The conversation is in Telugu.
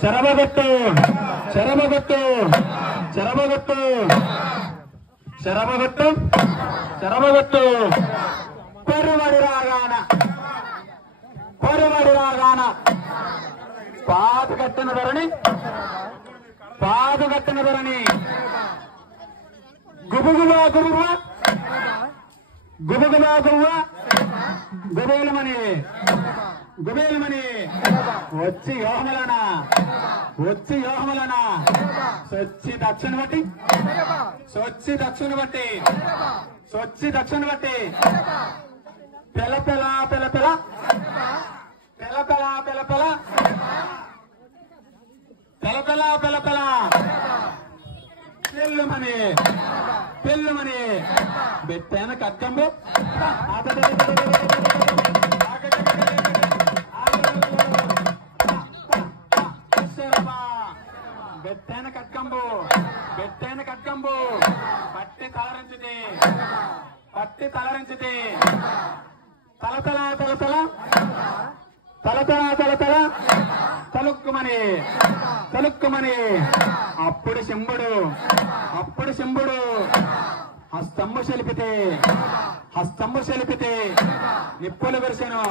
శరభగొట్టు శరభగొట్టు శరభగొట్టు శరభగొట్టు శరభగొట్టు పొరువడి రాగాన పాదుకట్టిన ధరణి గుబుగుబా గుబుగుబా గుబుగుబా గుబువా గుబేలమని వచ్చి యోహములనా సొచ్చి దక్షిణ బట్టి పెలపెల పెళ్ళుమని బెత్తైన కక్కంబు బెత్తైన కట్కంబు పట్టి తలరించితే తలతల తలుక్కుమని అప్పుడు శంభుడు హస్తంబు శలిపితే నిప్పులు విరిసెను.